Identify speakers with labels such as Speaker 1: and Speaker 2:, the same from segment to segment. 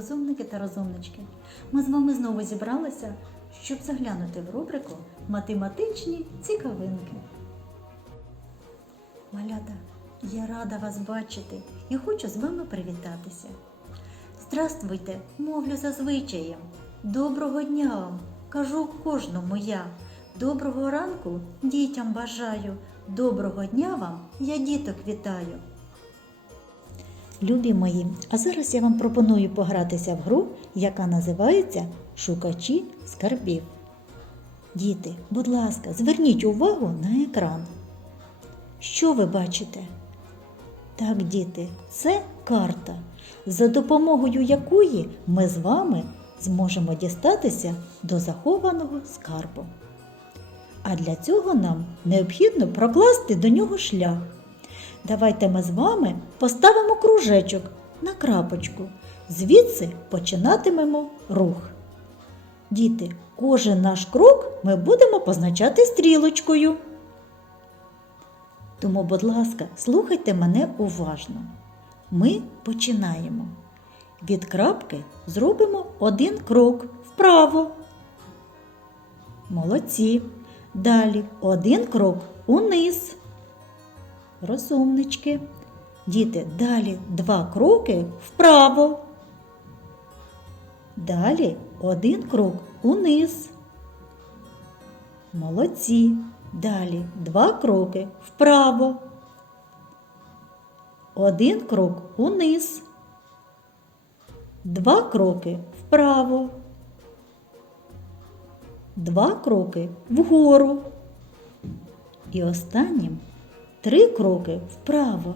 Speaker 1: розумники та розумнички. Ми з вами знову зібралися, щоб заглянути в рубрику Математичні цікавинки. Малята, я рада вас бачити і хочу з вами привітатися. Здравствуйте, мовлю за звичаєм. Доброго дня вам, кажу кожному я. Доброго ранку дітям бажаю. Доброго дня вам, я діток вітаю. Любі мої, а зараз я вам пропоную погратися в гру, яка називається Шукачі скарбів. Діти, будь ласка, зверніть увагу на екран. Що ви бачите? Так, діти, це карта, за допомогою якої ми з вами зможемо дістатися до захованого скарбу. А для цього нам необхідно прокласти до нього шлях. Давайте ми з вами поставимо кружечок на крапочку. Звідси починатимемо рух. Діти, кожен наш крок ми будемо позначати стрілочкою. Тому, будь ласка, слухайте мене уважно. Ми починаємо. Від крапки зробимо один крок вправо. Молодці. Далі один крок униз. Розумнички. Діти, далі два кроки вправо. Далі один крок униз. Молодці. Далі два кроки вправо. Один крок униз. Два кроки вправо. Два кроки вгору. І останнім три кроки вправо.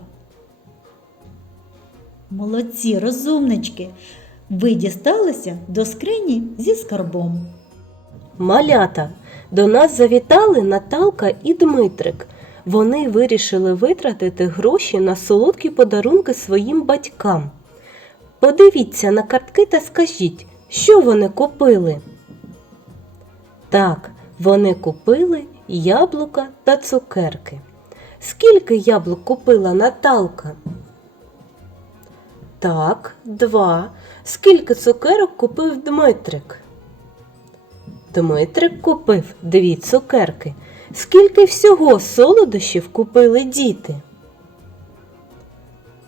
Speaker 1: Молодці, розумнички! Ви дісталися до скрині зі скарбом.
Speaker 2: Малята, до нас завітали Наталка і Дмитрик. Вони вирішили витратити гроші на солодкі подарунки своїм батькам. Подивіться на картки та скажіть, що вони купили. Так, вони купили яблука та цукерки. Скільки яблук купила Наталка? Так, два. Скільки цукерок купив Дмитрик? Дмитрик купив дві цукерки. Скільки всього солодощів купили діти?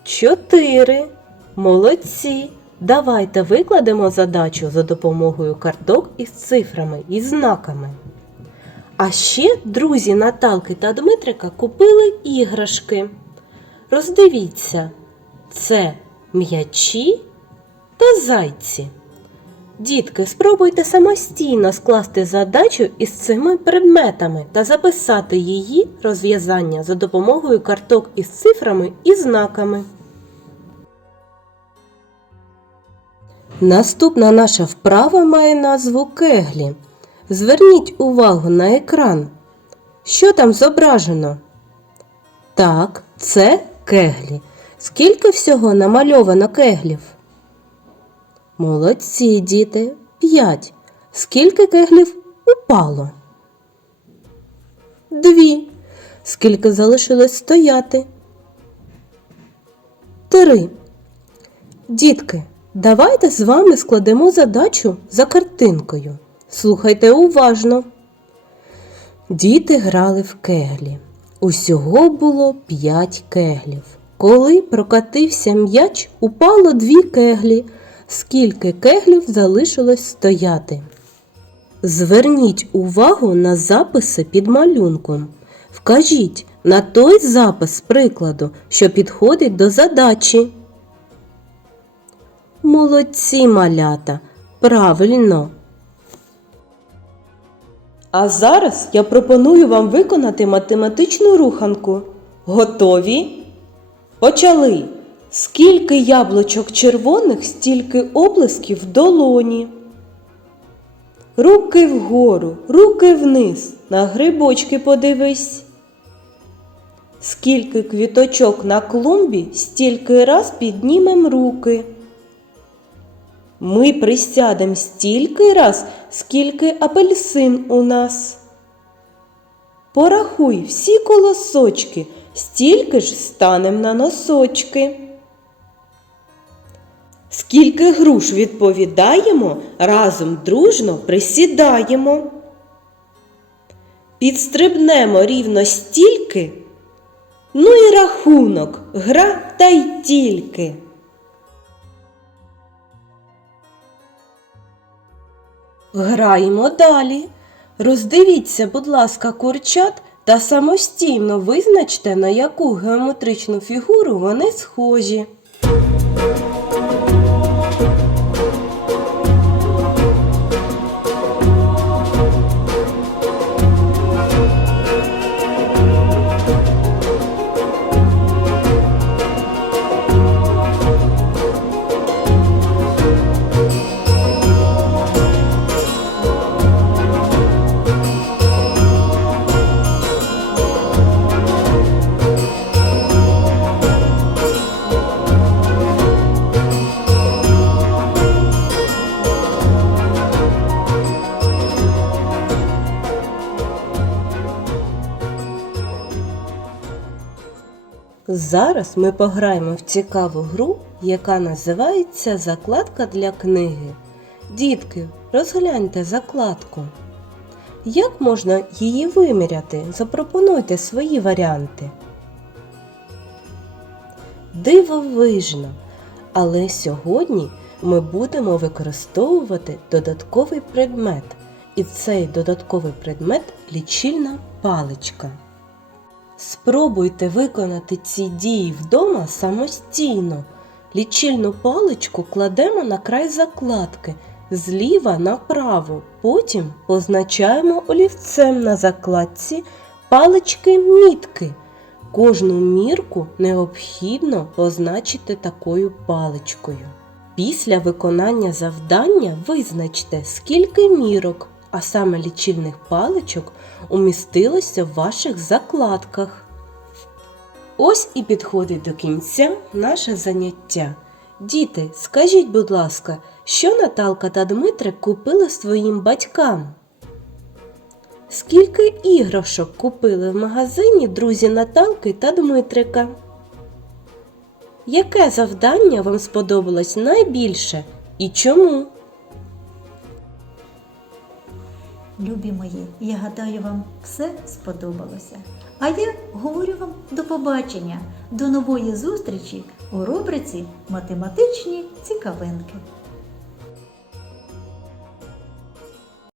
Speaker 2: Чотири. Молодці. Давайте викладемо задачу за допомогою карток із цифрами і знаками. А ще друзі Наталки та Дмитрика купили іграшки. Роздивіться, це м'ячі та зайці. Дітки, спробуйте самостійно скласти задачу із цими предметами та записати її розв'язання за допомогою карток із цифрами і знаками. Наступна наша вправа має назву кеглі. Зверніть увагу на екран. Що там зображено? Так, це кеглі. Скільки всього намальовано кеглів? Молодці, діти. П'ять. Скільки кеглів упало? Дві. Скільки залишилось стояти? Три. Дітки, давайте з вами складемо задачу за картинкою. Слухайте уважно. Діти грали в кеглі. Усього було п'ять кеглів. Коли прокатився м'яч, упало дві кеглі. Скільки кеглів залишилось стояти? Зверніть увагу на записи під малюнком. Вкажіть на той запис прикладу, що підходить до задачі. Молодці малята. Правильно. А зараз я пропоную вам виконати математичну руханку. Готові? Почали. Скільки яблучок червоних, стільки облисків в долоні. Руки вгору, руки вниз, на грибочки подивись. Скільки квіточок на клумбі, стільки раз піднімем руки. Ми присядем стільки раз, скільки апельсин у нас. Порахуй всі колосочки, стільки ж станем на носочки. Скільки груш відповідаємо, разом дружно присідаємо. Підстрибнемо рівно стільки. Ну і рахунок, гра та й тільки. Граємо далі. Роздивіться, будь ласка, курчат та самостійно визначте, на яку геометричну фігуру вони схожі. Зараз ми пограємо в цікаву гру, яка називається Закладка для книги. Дітки, розгляньте закладку. Як можна її виміряти? Запропонуйте свої варіанти. Дивовижно! Але сьогодні ми будемо використовувати додатковий предмет. І цей додатковий предмет лічильна паличка. Спробуйте виконати ці дії вдома самостійно. Лічильну паличку кладемо на край закладки зліва направо. Потім позначаємо олівцем на закладці палички мітки. Кожну мірку необхідно позначити такою паличкою. Після виконання завдання визначте, скільки мірок, а саме лічильних паличок, умістилося в ваших закладках. Ось і підходить до кінця наше заняття. Діти, скажіть, будь ласка, що Наталка та Дмитрик купили своїм батькам? Скільки іграшок купили в магазині друзі Наталки та Дмитрика? Яке завдання вам сподобалось найбільше і чому?
Speaker 1: Любі мої, я гадаю, вам все сподобалося. А я говорю вам до побачення, до нової зустрічі у рубриці Математичні цікавинки.